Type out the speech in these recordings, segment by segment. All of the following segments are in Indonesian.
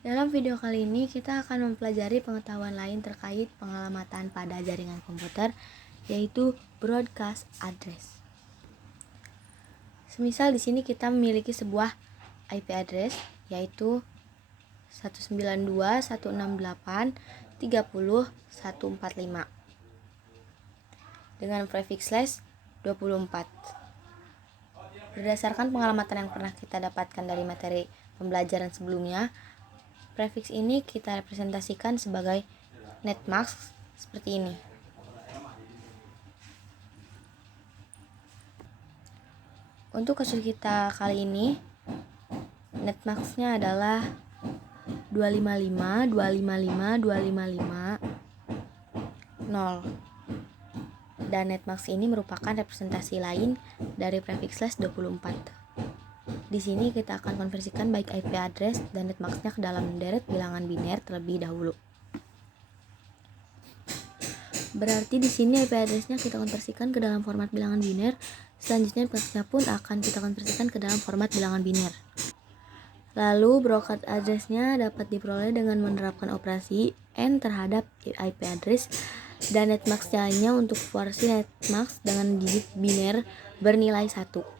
Dalam video kali ini kita akan mempelajari pengetahuan lain terkait pengalamatan pada jaringan komputer, yaitu broadcast address. Semisal di sini kita memiliki sebuah IP address yaitu 192.168.30.145 dengan prefix slash 24. Berdasarkan pengalamatan yang pernah kita dapatkan dari materi pembelajaran sebelumnya, prefix ini kita representasikan sebagai netmask seperti ini. Untuk kasus kita kali ini, netmasknya adalah 255.255.255.0, dan netmask ini merupakan representasi lain dari prefix slash 24. Di sini kita akan konversikan baik IP address dan netmasknya ke dalam deret bilangan biner terlebih dahulu. Berarti di sini IP addressnya kita konversikan ke dalam format bilangan biner. Selanjutnya netmasknya pun akan kita konversikan ke dalam format bilangan biner. Lalu broadcast addressnya dapat diperoleh dengan menerapkan operasi N terhadap IP address dan netmask lainnya untuk porsi netmask dengan digit biner bernilai 1.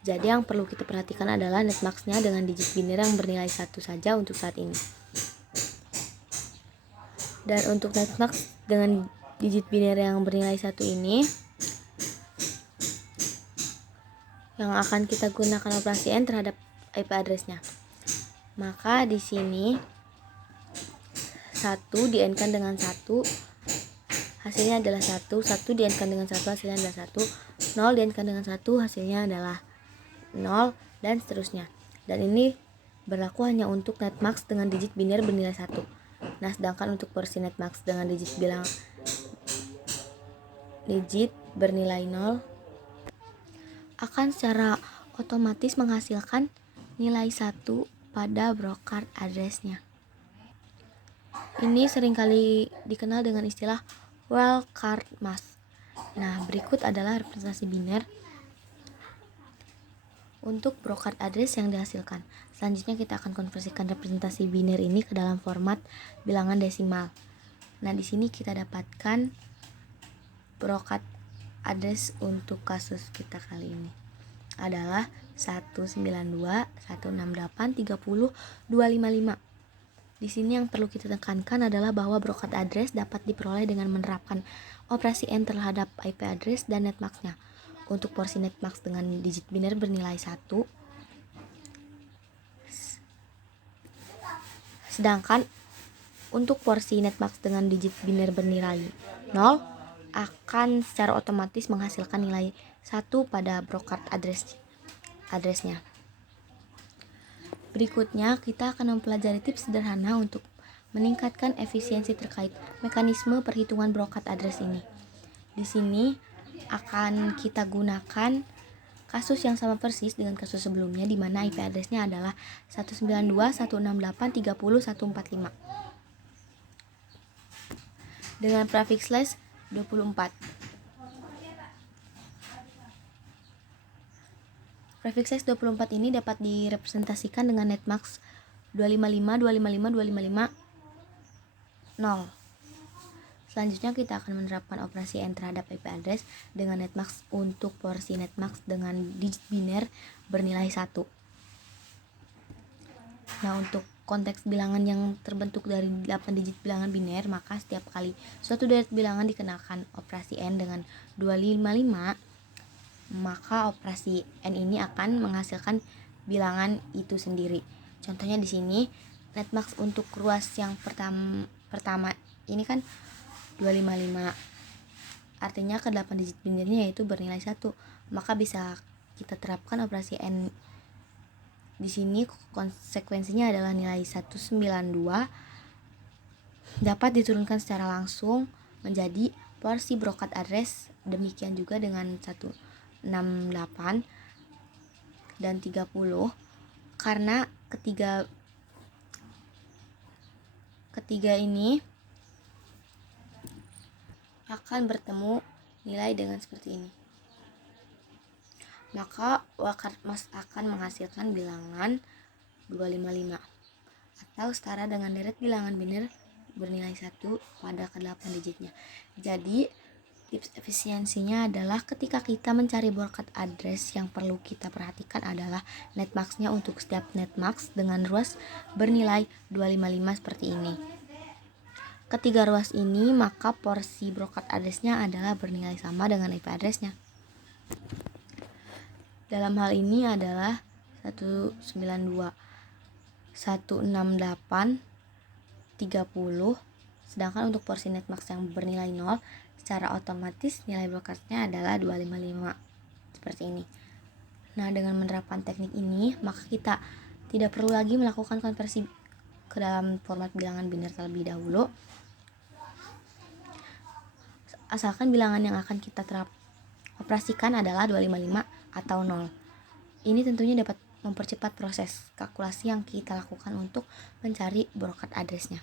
Jadi yang perlu kita perhatikan adalah netmasknya dengan digit biner yang bernilai 1 saja untuk saat ini. Dan untuk netmask dengan digit biner yang bernilai 1 ini, yang akan kita gunakan operasi N terhadap IP addressnya. Maka di sini 1 di-N-kan dengan 1 hasilnya adalah 1, 1 di-N-kan dengan 1 hasilnya adalah 1, 0 di-N-kan dengan 1 hasilnya adalah 0, dan seterusnya. Dan ini berlaku hanya untuk netmask dengan digit biner bernilai 1. Nah, sedangkan untuk porsi netmask dengan digit bernilai 0 akan secara otomatis menghasilkan nilai 1 pada broadcast address-nya. Ini seringkali dikenal dengan istilah wildcard mask. Nah, berikut adalah representasi biner untuk broadcast address yang dihasilkan. Selanjutnya kita akan konversikan representasi biner ini ke dalam format bilangan desimal. Nah, di sini kita dapatkan broadcast address untuk kasus kita kali ini adalah 192.168.30.255. Di sini yang perlu kita tekankan adalah bahwa broadcast address dapat diperoleh dengan menerapkan operasi N terhadap IP address dan netmasknya. Untuk porsi netmask dengan digit biner bernilai 1, sedangkan untuk porsi netmask dengan digit biner bernilai 0 akan secara otomatis menghasilkan nilai 1 pada broadcast address-nya. Berikutnya kita akan mempelajari tips sederhana untuk meningkatkan efisiensi terkait mekanisme perhitungan broadcast address ini. Di sini akan kita gunakan kasus yang sama persis dengan kasus sebelumnya, di mana IP address-nya adalah 192.168.30.145 dengan prefix slash 24. Prefix slash 24 ini dapat direpresentasikan dengan netmask 255.255.255.0. Selanjutnya kita akan menerapkan operasi N terhadap IP address dengan netmask untuk porsi netmask dengan digit biner bernilai 1. Nah, untuk konteks bilangan yang terbentuk dari 8 digit bilangan biner, maka setiap kali suatu deret bilangan dikenakan operasi N dengan 255, maka operasi N ini akan menghasilkan bilangan itu sendiri. Contohnya di sini netmask untuk ruas yang pertama ini kan 255. Artinya ke 8 digit binernya yaitu bernilai 1. Maka bisa kita terapkan operasi N. Di sini konsekuensinya adalah nilai 192 dapat diturunkan secara langsung menjadi porsi broadcast address. Demikian juga dengan 168 dan 30, karena ketiga ini akan bertemu nilai dengan seperti ini. Maka wildcard mask akan menghasilkan bilangan 255. atau setara dengan deret bilangan biner bernilai 1 pada ke-8 digitnya. Jadi tips efisiensinya adalah ketika kita mencari broadcast address, yang perlu kita perhatikan adalah netmax-nya untuk setiap netmax dengan ruas bernilai 255 seperti ini. Ketiga ruas ini, maka porsi broadcast address-nya adalah bernilai sama dengan IP address-nya. Dalam hal ini adalah 192, 168, 30. Sedangkan untuk porsi netmax yang bernilai 0, secara otomatis nilai broadcast-nya adalah 255 seperti ini. Nah, dengan menerapkan teknik ini, maka kita tidak perlu lagi melakukan konversi ke dalam format bilangan biner terlebih dahulu, asalkan bilangan yang akan kita operasikan adalah 255 atau 0. Ini tentunya dapat mempercepat proses kalkulasi yang kita lakukan untuk mencari broadcast address-nya.